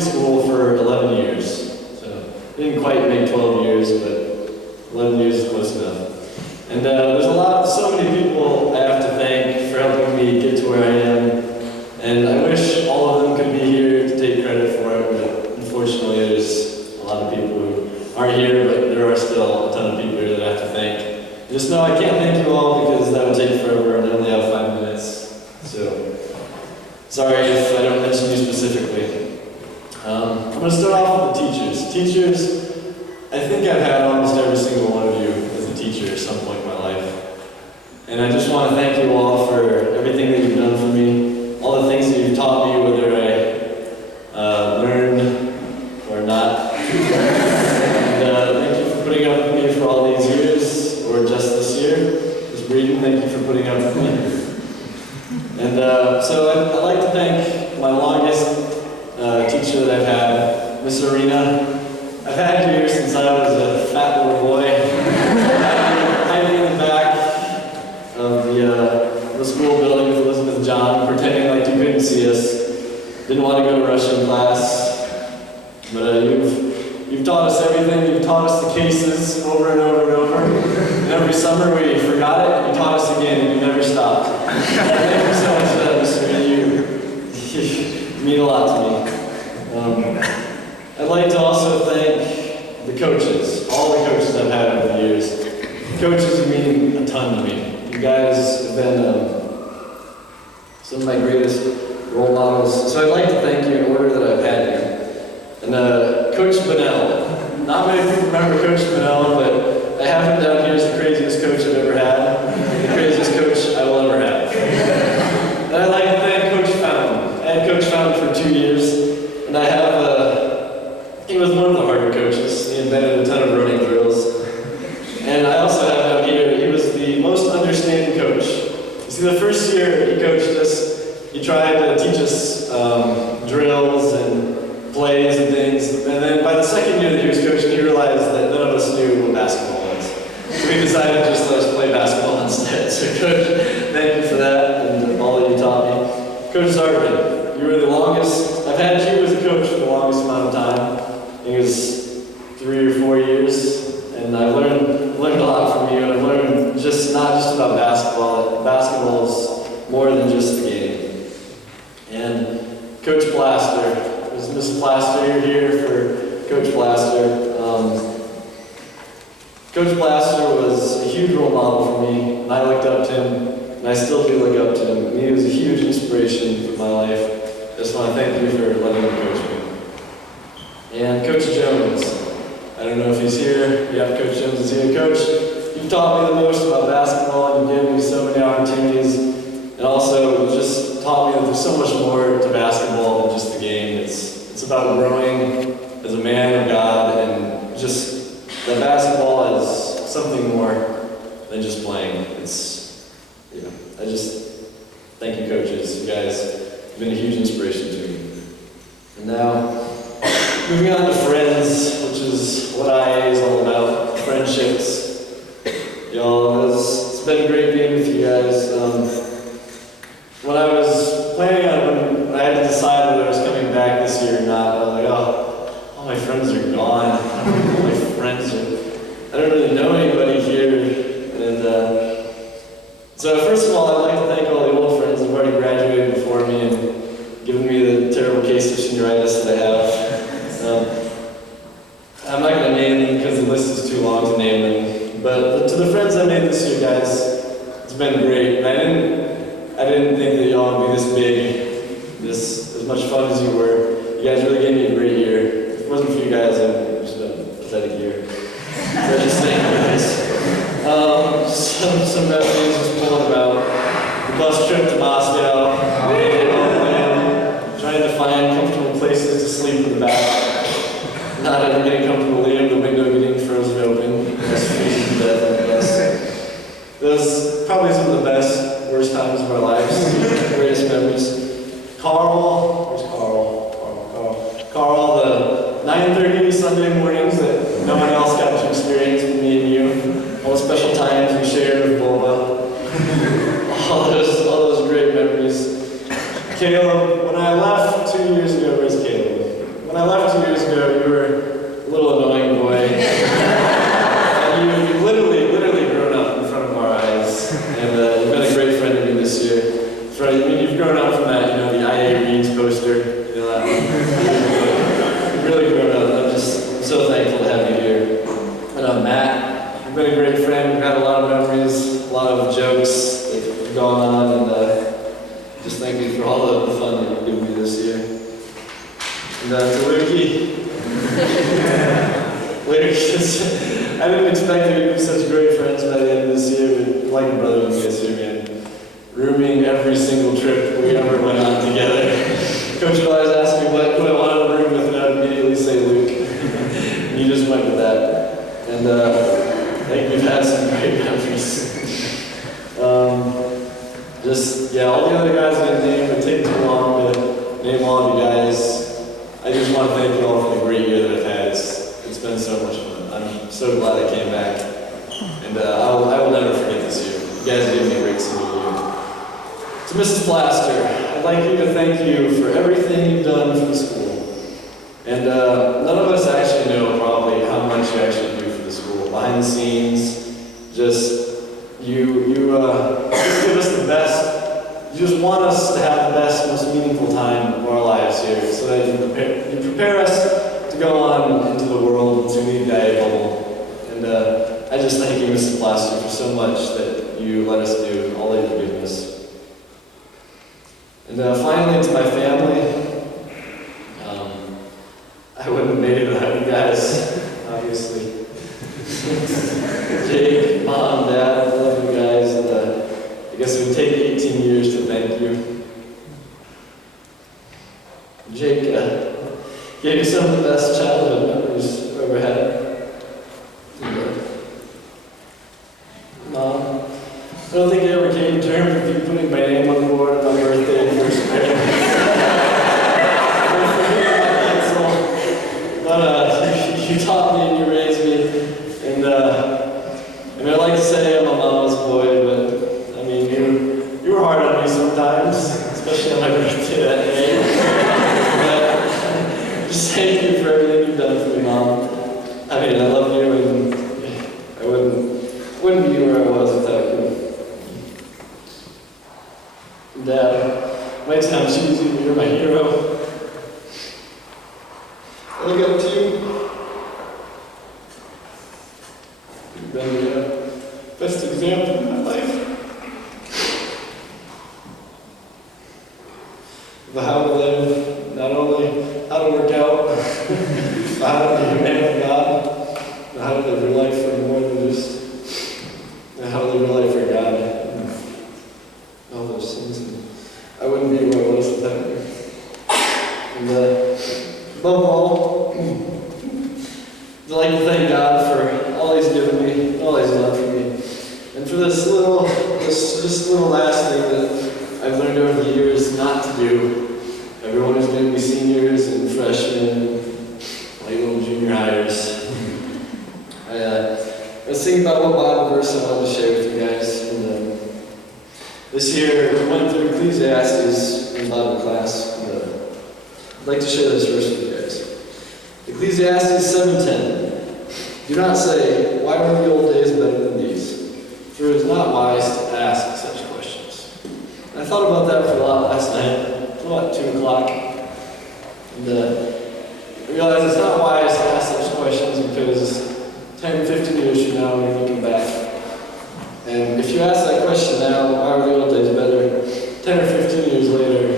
in school for 11 years. So, didn't quite make 12 years, but 11 years is close enough. And there's so many people I have to thank for helping me get to where I am. And I wish all of them could be here to take credit for it, but unfortunately there's a lot of people who aren't here, but there are still a ton of people here that I have to thank. Just know I can't thank you all because that would take forever and I only have 5 minutes. So, sorry if I don't mention you specifically. I'm going to start off with the teachers. Teachers, I think I've had almost every single one of you as a teacher at some point in my life. And I just want to thank you all for everything that you've done for me, all the things that you've taught me, whether I learned or not. And thank you for putting up with me for all these years, or just this year. This Breeden, thank you for putting up with me. And so I'd like to thank my longest teacher that I've had, Miss Arena. I've had you here since I was a fat little boy, hiding in the back of the school building with Elizabeth John, pretending like you couldn't see us. Didn't want to go to Russian class, but you've taught us everything. You've taught us the cases over and over and over. And every summer we forgot it, and you taught us again, and you never stopped. Thank you so much for that, Mr. You mean a lot to me. I'd like to also thank the coaches, all the coaches I've had over the years. Coaches mean a ton to me. You guys have been some of my greatest role models. So I'd like to thank you in order that I've had you. And Coach Bunnell. Not many people remember Coach Bunnell, but I have him down here as the craziest coach I've ever had, and the craziest coach I will ever have. And I'd like to thank Coach Fountain. I had Coach Fountain for 2 years, and I have he was one of the harder coaches. He invented a ton of running drills. And I also have down here, he was the most understanding coach. You see, the first year he coached us, he tried to teach us drills and plays and things. And then by the second year that he was coaching, he realized that none of us knew what basketball was. So we decided to just let us play basketball instead. So Coach, thank you for that and all that you taught me. Coach Zarvin, you were the longest, I've had you as a coach for the longest amount of time. I think it was 3 or 4 years, and I learned a lot from you, and I've learned not just about basketball. Basketball is more than just the game. And Coach Plaster, is Miss Plaster, you're here for Coach Plaster. Coach Plaster was a huge role model for me, and I looked up to him, and I still do look up to him. And he was a huge inspiration for my life. I just want to thank you for letting him coach me. And Coach Jones, I don't know if he's here. Yeah, Coach Jones is here. Coach, you've taught me the most about basketball, and you've given me so many opportunities, and also just taught me that there's so much more to basketball than just the game. It's about growing as a man of God, and just that basketball is something more than just playing. I just thank you, coaches. You guys have been a huge inspiration to me. And now, moving on to friends, which is what IA is all about, friendships. Y'all, it's been great being with you guys. When I was planning on, when I had to decide whether I was coming back this year or not, I was like, oh, all my friends are gone. All my friends are, I don't really know anybody here. And so first of all, I'd like to thank all the old friends who've already graduated before me and given me the terrible case of senioritis that I have. I'm not going to name them because the list is too long to name them, but to the friends I made this year, guys, it's been great. And I didn't think that y'all would be this big, as much fun as you were. You guys really gave me a great year. If it wasn't for you guys, it would have just been a pathetic year. So just thank you guys. Some memories just pulling about the bus trip to Moscow, trying to find comfortable places to sleep in the back. Not ever getting comfortably in the window getting frozen open, just freezing to death on the bus. Those probably some of the best, worst times of our lives, greatest memories. Carl, where's Carl? Carl, the 9:30 Sunday mornings that no one else got to experience with me and you. All the special times we shared with Boba. all those great memories. Caleb, when I left 2 years ago, where's Caleb? When I left 2 years ago, you were a little annoying boy. And you've literally grown up in front of our eyes. And you've been a great friend to me this year. You've grown up from that, the IA Reads poster. That one. You've really grown up. I'm so thankful to have you here. And Matt, you've been a great friend. We've had a lot of memories, a lot of jokes that have gone on, and just thank you for all the fun that you've given me this year. And to Lukey. I didn't expect that we'd be such great friends by the end of this year, but like a brother to me this year, man. Rooming every single trip we ever went on together. Coach would always ask me who I wanted to room with, and I would immediately say Luke. And you just went with that. And I think we've had some great memories. All the other guys I didn't name, it would take too long to name all of you guys. I just want to thank you all for the great year that I've had. It's been so much fun. I'm so glad I came back. And I will never forget this year. You guys gave me a great senior year. To Mrs. Plaster, I'd like you to thank you for everything you've done for the school. And none of us actually know probably how much you actually do for the school. Behind the scenes, you just give us the best. You just want us to have the best, most meaningful time of our lives here, so that you prepare us to go on into the world to meet the IA bubble. And I just thank you, Mrs. Plaster, for so much that you let us do, all that you've given us. And finally, to my family, I wouldn't have made it without you guys, obviously. Jake, Mom, Dad, I love you guys, and I guess it would take 18 years to thank you. Jake gave you some of the best childhood memories I've ever had. And, Mom, I don't think I ever came to terms with you putting my name on the board on my birthday and first grade. But you taught me and you raised me, and I'd like to say I'm a mama's boy, but you were hard on me sometimes, especially on my birthday that day. But just thank you for everything you've done for me, Mom. I love you, and I wouldn't be where I was without you. Dad, might sound cheesy, but you're my hero. I look up to you. You've been the best example in my life of how to live, not only how to work out, but how to be a man of God, and how to live your life for more than just, and how to live your life for God, and all those things. And I wouldn't be where I was without you. And above all, I'd like to thank God for all He's given me, all He's done for me, and for this little last thing that I've learned over the years not to do. Everyone who's going to be seniors and freshmen, like little junior hires. I was thinking about what Bible verse I wanted to share with you guys. And, this year we went through Ecclesiastes in Bible class. And, I'd like to share this verse with you guys. Ecclesiastes 7:10. Do not say, why were the old days better than these? For it is not wise to ask such questions. And I thought about that for a lot last night. About 2 o'clock. And I realized it's not wise to ask such questions because 10, 15 years from now, we're looking back. And if you ask that question now, why were the old days better? 10 or 15 years later,